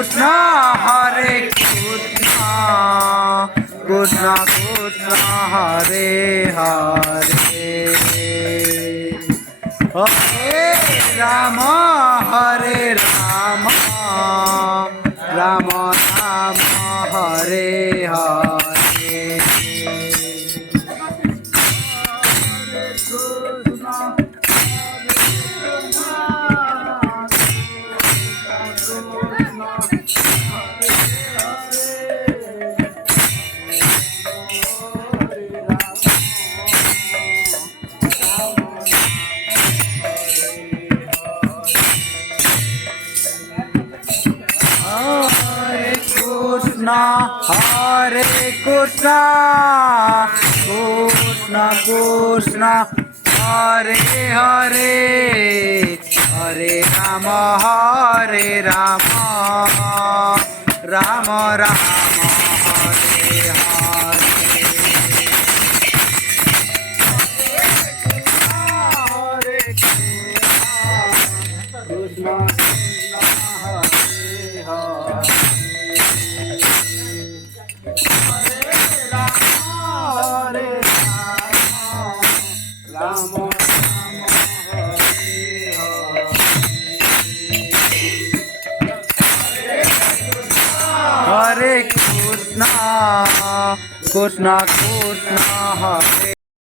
Krishna Hare Krishna Krishna Krishna Hare Hare Hare Rama Hare Rama Rama Rama Hare Hare Hare Krishna, Krishna Krishna, Hare Hare, Hare Rama, Hare Rama, Rama Rama, Hare Hare. Krishna Krishna, Hare Hare. Hare Krishna, Krishna Krishna, Hare